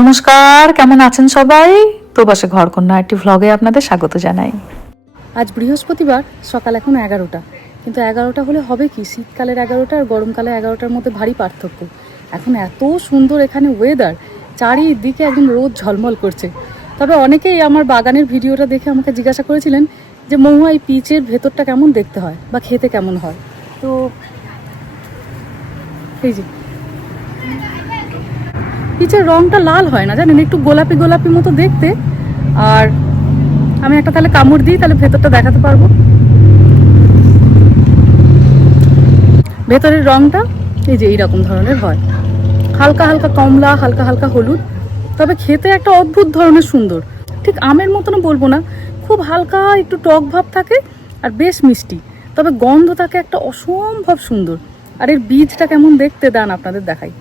নমস্কার, কেমন আছেন সবাই? প্রবাসে ঘরকন্যা একটি ভ্লগে আপনাদের স্বাগত জানাই। আজ বৃহস্পতিবার, সকাল এখন 11টা, কিন্তু 11টা হলে হবে কি, শীতকালের 11টা আর গরমকালে 11টার মধ্যে ভারী পার্থক্য। এখন এত সুন্দর এখানে ওয়েদার, চারিদিকে একদম রোদ ঝলমল করছে। তবে অনেকেই আমার বাগানের ভিডিওটা দেখে আমাকে জিজ্ঞাসা করেছিলেন যে মহুয়া, এই পিচের ভেতরটা কেমন দেখতে হয় বা খেতে কেমন হয়। তো এই যে পিচের রঙটা লাল হয় না, জানেন, একটু গোলাপি গোলাপি মতো দেখতে। আর আমি একটা তাহলে কামড় দিই, তাহলে ভেতরটা দেখাতে পারবো। ভেতরের রঙটা এই যে এইরকম ধরনের হয়, হালকা হালকা কমলা, হালকা হালকা হলুদ। তবে খেতে একটা অদ্ভুত ধরনের সুন্দর, ঠিক আমের মতনও বলবো না, খুব হালকা একটু টক ভাব থাকে আর বেশ মিষ্টি। তবে গন্ধ থাকে একটা অসম্ভব সুন্দর। আর এর বীজটা কেমন দেখতে দান আপনাদের দেখাই।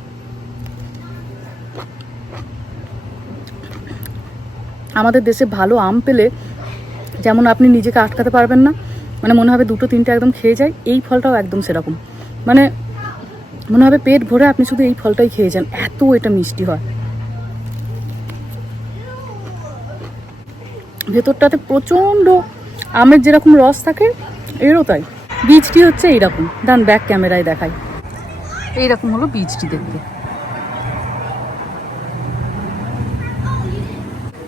আমাদের দেশে ভালো আম পেলে যেমন আপনি নিজেকে আটকাতে পারবেন না, মানে মনে হবে দুটো তিনটে একদম খেয়ে যায়, এই ফলটাও একদম সেরকম। মানে মনে হবে পেট ভরে আপনি শুধু এই ফলটাই খেয়ে যান, এত এটা মিষ্টি হয়। ভেতরটাতে প্রচণ্ড আমের যেরকম রস থাকে এরও তাই। বীজটি হচ্ছে এইরকম, দান ব্যাক ক্যামেরায় দেখাই। এইরকম হলো বীজটি দেখতে।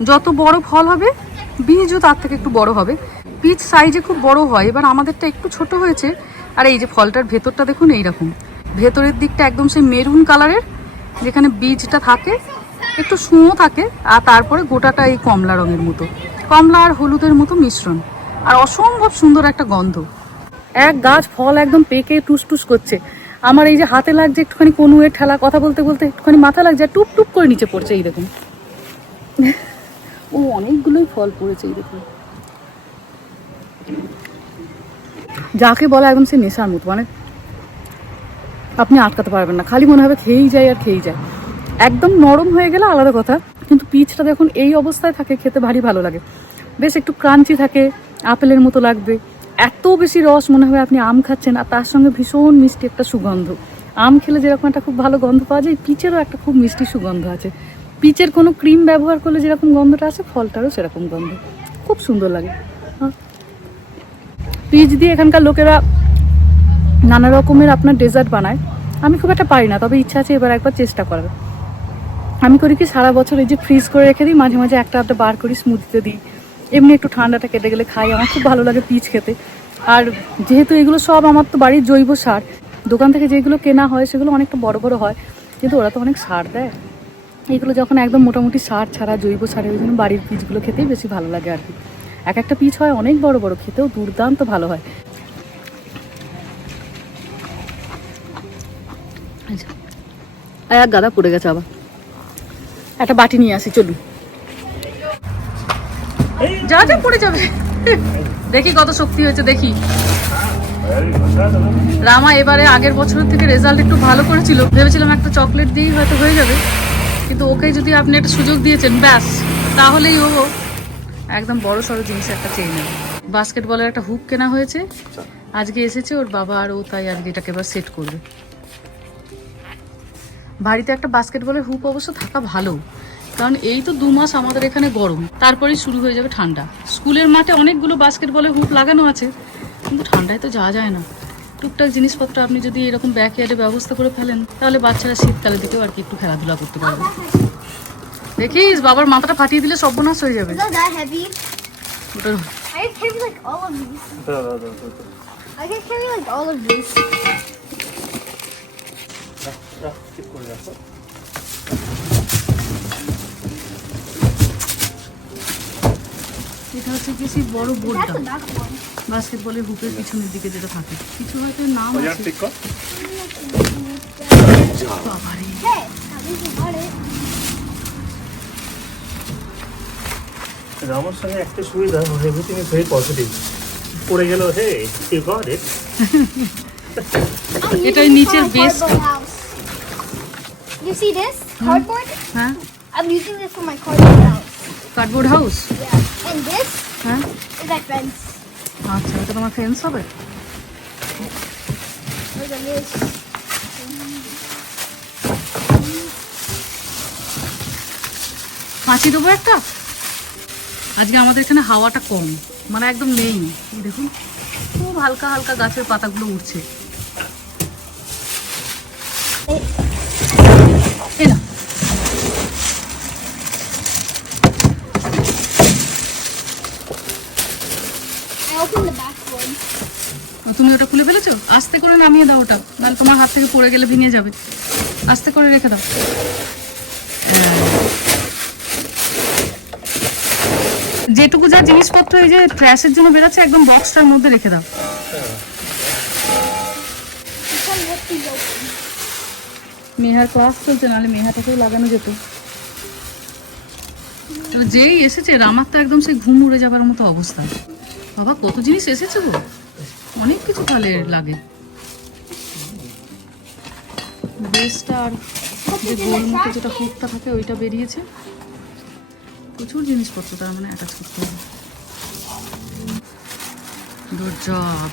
যত বড় ফল হবে বীজও তার থেকে একটু বড় হবে। বীজ সাইজে খুব বড় হয়, এবার আমাদেরটা একটু ছোট হয়েছে। আর এই যে ফলটার ভেতরটা দেখুন এইরকম, ভেতরের দিকটা একদম সেই মেরুন কালারের, যেখানে বীজটা থাকে একটু শুঁয়ো থাকে, আর তারপরে গোটাটা এই কমলা রঙের মতো, কমলা আর হলুদের মতো মিশ্রণ, আর অসম্ভব সুন্দর একটা গন্ধ। এক গাছ ফল একদম পেকে টুস টুস করছে। আমার এই যে হাতে লাগছে একটুখানি কনুয়ের ঠেলা, কথা বলতে বলতে একটুখানি মাথা লাগছে, আর টুপ টুপ করে নিচে পড়ছে এই দেখুন। ও অনেকগুলোই ফল পড়েছে এই দেখুন। যাকে বলা একদম সে নেশার মতো, মানে আপনি আটকাতে পারবেন না, খালি মনে হবে খেয়েই যায় আর খেয়েই যায়। একদম নরম হয়ে গেলে আলাদা কথা, কিন্তু পিচটা দেখুন এই অবস্থায় থাকে, খেতে ভারী ভালো লাগে। বেশ একটু ক্রাঞ্চি থাকে, আপেলের মতো লাগবে, এত বেশি রস, মনে হবে আপনি আম খাচ্ছেন, আর তার সঙ্গে ভীষণ মিষ্টি একটা সুগন্ধ। আম খেলে যেরকম একটা খুব ভালো গন্ধ পাওয়া যায়, পিচেরও একটা খুব মিষ্টি সুগন্ধ আছে। পিচের কোনো ক্রিম ব্যবহার করলে যেরকম গন্ধটা আছে, ফলটারও সেরকম গন্ধ, খুব সুন্দর লাগে। পিচ দিয়ে এখানকার লোকেরা নানা রকমের আপনার ডেজার্ট বানায়। আমি খুব একটা পারি না, তবে ইচ্ছা আছে এবার একবার চেষ্টা করার। আমি করি কি, সারা বছর এই যে ফ্রিজ করে রেখে দিই, মাঝে মাঝে একটা আধটা বার করি, স্মুদিতে দিই, এমনি একটু ঠান্ডাটা কেটে গেলে খাই। আমার খুব ভালো লাগে পিচ খেতে। আর যেহেতু এগুলো সব আমার তো বাড়ির জৈব সার, দোকান থেকে যেগুলো কেনা হয় সেগুলো অনেকটা বড় বড় হয়, কিন্তু ওরা তো অনেক সার দেয়। এইগুলো যখন একদম মোটামুটি সার ছাড়া জৈব সারে, ওই জন্য বাড়ির পিচগুলো খেতেই বেশি ভালো লাগে আর কি। এক একটা পিচ হয় অনেক বড় বড়, খেতেও দুর্দান্ত ভালো হয়। এক গাদা পড়ে গেছে, আবার একটা বাটি নিয়ে আসি, চলুন। যা যা পড়ে যাবে, দেখি কত শক্তি হয়েছে দেখি। রামা এবারে আগের বছরের থেকে রেজাল্ট একটু ভালো করেছিল, ভেবেছিলাম একটা চকলেট দিয়েই হয়তো হয়ে যাবে, কিন্তু ওকে যদি আপনি একটা সুযোগ দিয়েছেন ব্যাস, তাহলেই ও একদম বড় সড়ো জিনিস একটা চেয়ে নেবে। বাস্কেটবলের একটা হুক কেনা হয়েছে, আজকে এসেছে ওর বাবা, আর ও তাই আজকে এটাকে এবার সেট করবে। বাড়িতে একটা বাস্কেটবলের হুপ অবশ্য থাকা ভালো, কারণ এই তো 2 মাস আমাদের এখানে গরম, তারপরেই শুরু হয়ে যাবে ঠান্ডা। স্কুলের মাঠে অনেকগুলো বাস্কেটবলের হুপ লাগানো আছে, কিন্তু ঠান্ডায় তো যাওয়া যায় না। টুকটাক জিনিসপত্র আপনি যদি এরকম ব্যাকইয়ার্ডে ব্যবস্থা করে ফেলেন, তাহলে বাচ্চারা শীতকালের দিকেও আর কি একটু খেলাধুলা করতে পারবে। দেখিস বাবার মাথাটা ফাটিয়ে দিলে সর্বনাশ হয়ে যাবে। এটা হচ্ছে কি সেই বড় বোর্ডটা, বাস্কেটবলের হুপের পিছনের দিকে যেটা থাকে, কিছু হয়তো নাম আছে। বাবারে, আমার সঙ্গে একটা সুবিধা, এভরিথিং ইজ ভেরি পজিটিভ। পড়ে গেল, হে ইউ গট ইট। এটাই নিচের base. You see this cardboard? হ্যাঁ, I'm using this for my cardboard house. Cardboard house. Yeah. And this হ্যাঁ, is my fence. আচ্ছা, এটা তোমার ফেন্স হবে। Look at this. ফাঁচি দেবো একটা। আজকে আমাদের এখানে হাওয়াটা কম, মানে একদম নেই। এই দেখুন খুব হালকা হালকা গাছের পাতাগুলো উঠছে। এই না, I opened the back one. তুমি ওটা খুলে ফেলেছো? আস্তে করে নামিয়ে দাও ওটা, নাহলে তোমার হাত থেকে পড়ে গেলে ভেঙে যাবে। আস্তে করে রেখে দাও। যেটুকু যা জিনিসপত্র এই যে ট্র্যাশের জন্য বেরোচ্ছে একদম বক্সটার মধ্যে রেখে দাও। This one has to be open. মেহার class চলছে, নাহলে মেহাটাকেও লাগানো যেত। তো যেই এসেছে রামার তো একদম সেই ঘুম উড়ে যাবার মতো অবস্থা। বাবা কত জিনিস এসেছে গো, অনেক কিছু তাহলে লাগে। বেসটা আর যে গোল মতো যেটা হুকটা থাকে ওইটা বেরিয়েছে, প্রচুর জিনিসপত্র তার মানে অ্যাটাচ করতে হবে। Good job.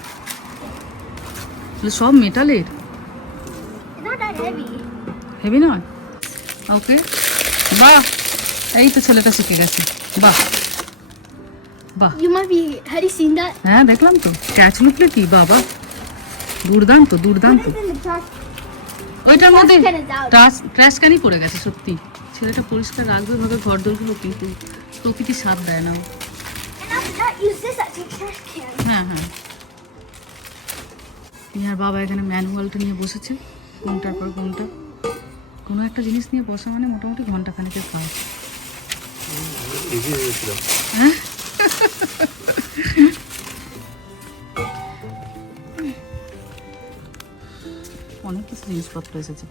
সব মেটালের, It's not that heavy. Heavy নয়। ওকে, বাহ, এই তো ছেলেটা শিখে গেছে। বাহ বাহ, You might be. Had you seen that? হ্যাঁ দেখলাম তো। ক্যাচ লুকলে কি বাবা, দুর্দান্ত দুর্দান্ত। Put it in the trash. ওইটার মধ্যে Trash can is out. Trash ক্যানই পড়ে গেছে সত্যি। ছেলেটা পরিষ্কার রাখবে ভাবে ঘরদোরগুলো, কিন্তু প্রকৃতি সাথ দেয় না। And after that, use this as your trash can. হ্যাঁ হ্যাঁ, আর বাবা এখানে ম্যানুয়ালটা নিয়ে বসেছে, কোনটার পর কোনটা। কোনো একটা জিনিস নিয়ে বসা মানে মোটামুটি ঘন্টাখানেকের কাজ। ইজি হয়ে গেছিল। হ্যাঁ, অনেক কিছু জিনিসপত্র এসেছে।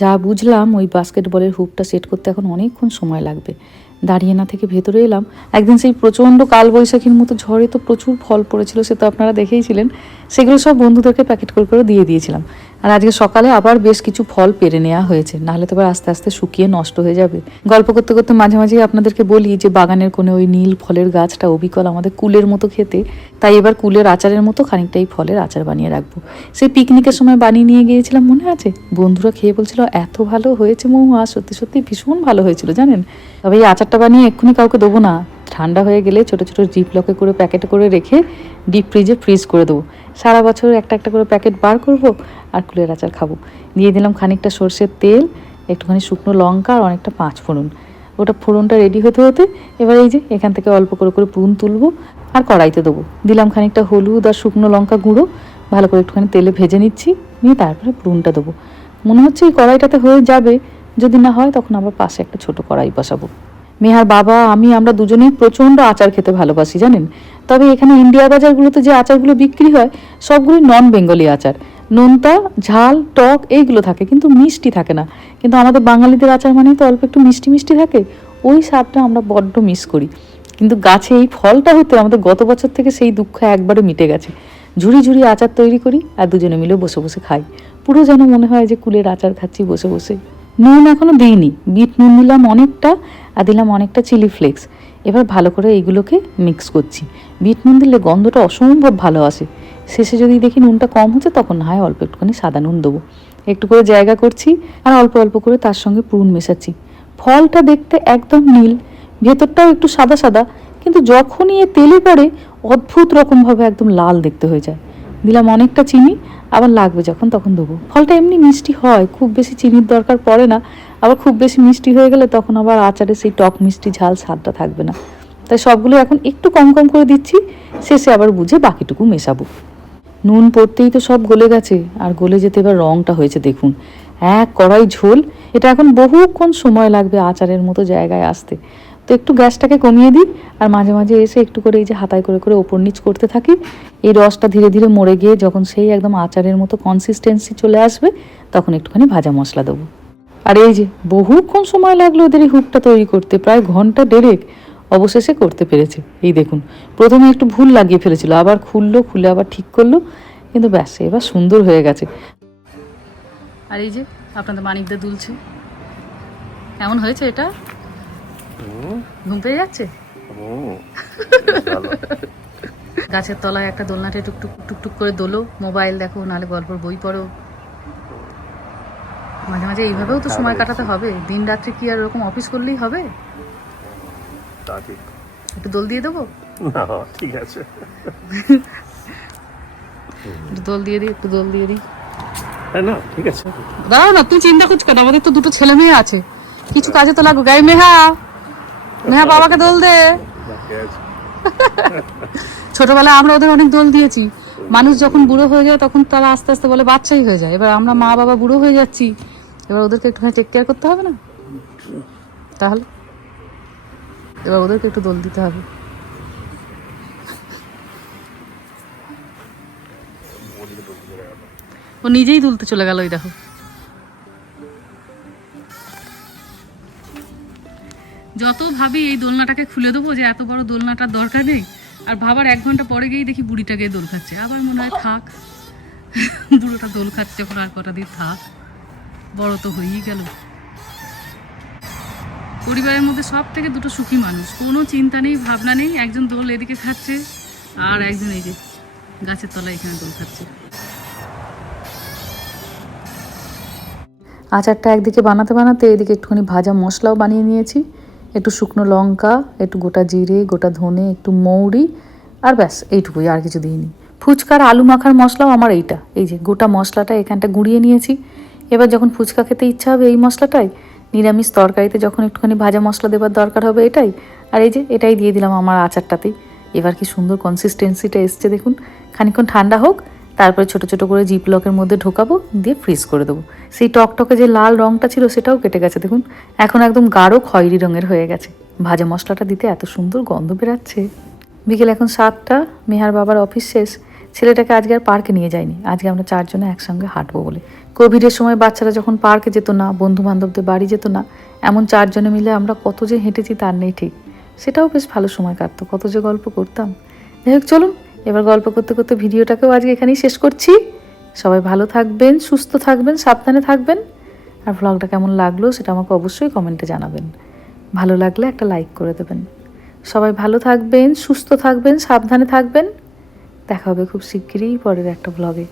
যা বুঝলাম ওই বাস্কেটবলের হুকটা সেট করতে এখন অনেকক্ষণ সময় লাগবে। দাঁড়িয়ে না থেকে ভেতরে এলাম। একদিন সেই প্রচণ্ড কালবৈশাখীর মতো ঝড়ে তো প্রচুর ফল পড়েছিল, সে তো আপনারা দেখেইছিলেন। সেগুলো সব বন্ধুদেরকে প্যাকেট করে করে দিয়ে দিয়েছিলাম। আর আজকে সকালে আবার বেশ কিছু ফল পেরে নেওয়া হয়েছে, নাহলে তো আবার আস্তে আস্তে শুকিয়ে নষ্ট হয়ে যাবে। গল্প করতে করতে মাঝে মাঝে আপনাদেরকে বলি যে বাগানের কোণে ওই নীল ফলের গাছটা অবিকল আমাদের কুলের মতো খেতে, তাই এবার কুলের আচারের মতো খানিকটা এই ফলের আচার বানিয়ে রাখবো। সেই পিকনিকের সময় বানিয়ে নিয়ে গিয়েছিলাম, মনে আছে? বন্ধুরা খেয়ে বলছিল এত ভালো হয়েছে মহুয়া, সত্যি সত্যি ভীষণ ভালো হয়েছিল জানেন। তবে এই আচারটা বানিয়ে এক্ষুনি কাউকে দেবো না, ঠান্ডা হয়ে গেলে ছোটো ছোটো জিপলকে করে প্যাকেটে করে রেখে ডিপ ফ্রিজে ফ্রিজ করে দেবো। সারা বছর একটা একটা করে প্যাকেট বার করব আর কুলের আচার খাবো। দিয়ে দিলাম খানিকটা সর্ষের তেল, একটুখানি শুকনো লঙ্কা আর অনেকটা পাঁচ ফোড়ন। ওটা ফোড়নটা রেডি হতে হতে এবার এই যে এখান থেকে অল্প করে করে পুন তুলবো আর কড়াইতে দেবো। দিলাম খানিকটা হলুদ আর শুকনো লঙ্কা গুঁড়ো, ভালো করে একটুখানি তেলে ভেজে নিচ্ছি, নিয়ে তারপরে পুরনটা দেবো। মনে হচ্ছে এই কড়াইটাতে হয়ে যাবে, যদি না হয় তখন আবার পাশে একটা ছোটো কড়াই বসাবো। মেহার বাবা আমরা দুজনেই প্রচণ্ড আচার খেতে ভালোবাসি জানেন। তবে এখানে ইন্ডিয়া বাজারগুলোতে যে আচারগুলো বিক্রি হয় সবগুলোই নন বেঙ্গলি আচার। নোনতা, ঝাল, টক এইগুলো থাকে, কিন্তু মিষ্টি থাকে না। কিন্তু আমাদের বাঙালিদের আচার মানেই তো অল্প একটু মিষ্টি মিষ্টি থাকে, ওই স্বাদটা আমরা বড্ড মিস করি। কিন্তু গাছে এই ফলটা হতে আমাদের গত বছর থেকে সেই দুঃখ একবারে মিটে গেছে। ঝুড়ি ঝুড়ি আচার তৈরি করি আর দুজনে মিলে বসে বসে খাই। পুরো যেন মনে হয় যে কুলের আচার খাচ্ছি বসে বসে। নুন এখনো দিইনি, বিট নুন দিলাম অনেকটা আর দিলাম অনেকটা চিলি ফ্লেক্স। এবার ভালো করে এইগুলোকে মিক্স করছি। বিট নুন দিলে গন্ধটা অসম্ভব ভালো আসে। শেষে যদি দেখি নুনটা কম হচ্ছে তখন না হয় অল্প একটুখানি সাদা নুন দেবো। একটু করে জায়গা করছি আর অল্প অল্প করে তার সঙ্গে পুরন মেশাচ্ছি। ফলটা দেখতে একদম নীল, ভেতরটাও একটু সাদা সাদা, কিন্তু যখনই এ তেলে পড়ে অদ্ভুত রকমভাবে একদম লাল দেখতে হয়ে যায়। দিলাম অনেকটা চিনি, আবার লাগবে যখন তখন দেবো। ফলটা এমনি মিষ্টি হয়, খুব বেশি চিনির দরকার পড়ে না। আবার খুব বেশি মিষ্টি হয়ে গেলে তখন আবার আচারে সেই টক মিষ্টি ঝাল স্বাদটা থাকবে না। তাই সবগুলো এখন একটু কম কম করে দিচ্ছি, শেষে আবার বুঝে বাকিটুকু মেশাবো। নুন পড়তেই তো সব গলে গেছে, আর গলে যেতে এবার রঙটা হয়েছে দেখুন, এক কড়াই ঝোল। এটা এখন বহুক্ষণ সময় লাগবে আচারের মতো জায়গায় আসতে। তো একটু গ্যাসটাকে কমিয়ে দিই আর মাঝে মাঝে এসে একটু করে এই যে হাতায় করে করে ওপর নিচ করতে থাকি। এই রসটা ধীরে ধীরে মরে গিয়ে যখন সেই একদম আচারের মতো কনসিস্টেন্সি চলে আসবে তখন একটুখানি ভাজা মশলা দেবো। আর এই যে বহুক্ষণ সময় লাগলো ওদের এই হুকটা তৈরি করতে, প্রায় ঘন্টা দেড়েক, অবশেষে করতে পেরেছে। এই দেখুন, প্রথমে একটু ভুল লাগিয়ে ফেলেছিল, আবার খুলে আবার ঠিক করলো, কিন্তু ব্যাস এবার সুন্দর হয়ে গেছে। আর এই যে আপনাদের মানিকদা দুলছে, কেমন হয়েছে এটা? ঘুম পেয়ে যাচ্ছে। গাছের তলায় একটা দোলনাতে টুকটুক টুকটুক করে দোলো, মোবাইল দেখো নাহলে গল্পের বই পড়ো। মাঝে মাঝে এইভাবেও তো সময় কাটাতে হবে, দিন রাত্রি কি আর এরকম অফিস করলেই হবে? তা ঠিক। একটু দোল দিয়ে দেবো? না ঠিক আছে। একটু দোল দিয়ে দিই, একটু দোল দিয়ে দিই। হ্যাঁ না ঠিক আছে। দাঁড়াও না, তুমি চিন্তা করছো কেন? আমাদের তো দুটো ছেলে মেয়ে আছে, কিছু কাজে তো লাগো। গাই মেহা, মেহা বাবাকে দোল দে। বাকি আছে। ছোটবেলায় আমরা ওদের অনেক দোল দিয়েছি। মানুষ যখন বুড়ো হয়ে যায় তখন তারা আস্তে আস্তে বলে বাচ্চাই হয়ে যায়। এবার আমরা মা বাবা বুড়ো হয়ে যাচ্ছি, এবার ওদেরকে একটুখানি টেক কেয়ার করতে হবে না? তাহলে এবার ওদেরকে একটু দোল দিতে হবে। ও নিজেই তুলতে চলে গেল, ওই দেখো। যত ভাবি এই দোলনাটাকে খুলে দেবো, যে এত বড় দোলনাটার দরকার নেই, আর ভাবার 1 ঘন্টা পরে গিয়েই দেখি বুড়িটা গিয়ে দোল খাচ্ছে। আবার মনে হয় থাক, বুড়োটা দোল খাচ্ছে যখন আর কটা দিন থাক, বড় তো হয়েই গেল। পরিবারের মধ্যে সব থেকে দুটো সুখী মানুষ, কোনো চিন্তা নেই, ভাবনা নেই। একজন দোল এদিকে খাচ্ছে আর একজন এই যে গাছের তলায় এখানে দোল খাচ্ছে। আচারটা একদিকে বানাতে বানাতে এদিকে একটুখানি ভাজা মশলাও বানিয়ে নিয়েছি। একটু শুকনো লঙ্কা, একটু গোটা জিরে, গোটা ধনে, একটু মৌরি, আর ব্যাস এইটুকুই, আর কিছু দিইনি। ফুচকার আলু মাখার মশলাও আমার এইটা, এই যে গোটা মশলাটা এখানটা গুঁড়িয়ে নিয়েছি। এবার যখন ফুচকা খেতে ইচ্ছা হবে এই মশলাটাই, নিরামিষ তরকারিতে যখন একটুখানি ভাজা মশলা দেবার দরকার হবে এটাই, আর এই যে এটাই দিয়ে দিলাম আমার আচারটাতেই। এবার কি সুন্দর কনসিস্টেন্সিটা এসছে দেখুন। খানিকক্ষণ ঠান্ডা হোক, তারপরে ছোট ছোট করে জিপলকের মধ্যে ঢোকাবো, দিয়ে ফ্রিজ করে দেবো। সেই টকটকে যে লাল রঙটা ছিল সেটাও কেটে গেছে দেখুন, এখন একদম গাঢ় খয়েরি রঙের হয়ে গেছে। ভাজা মশলাটা দিতে এত সুন্দর গন্ধ বেরাচ্ছে। বিকেল এখন 7টা, মেহার বাবার অফিস শেষ। ছেলেটাকে আজকে আর পার্কে নিয়ে যায়নি, আজকে আমরা 4 জনে একসঙ্গে হাঁটবো বলে। কোভিডের সময় বাচ্চারা যখন পার্কে যেত না, বন্ধু বান্ধবদের বাড়ি যেত না, এমন 4 জনে মিলে আমরা কত যে হেঁটেছি তার নেই ঠিক। সেটাও বেশ ভালো সময় কাটতো, কত যে গল্প করতাম। যাই হোক চলুন, এবার গল্প করতে করতে ভিডিওটাকেও আজকে এখানেই শেষ করছি। সবাই ভালো থাকবেন, সুস্থ থাকবেন, সাবধানে থাকবেন। আর ভ্লগটা কেমন লাগলো সেটা আমাকে অবশ্যই কমেন্টে জানাবেন। ভালো লাগলে একটা লাইক করে দেবেন। সবাই ভালো থাকবেন, সুস্থ থাকবেন, সাবধানে থাকবেন। দেখা হবে খুব শিগগিরই পরের একটা ভ্লগে।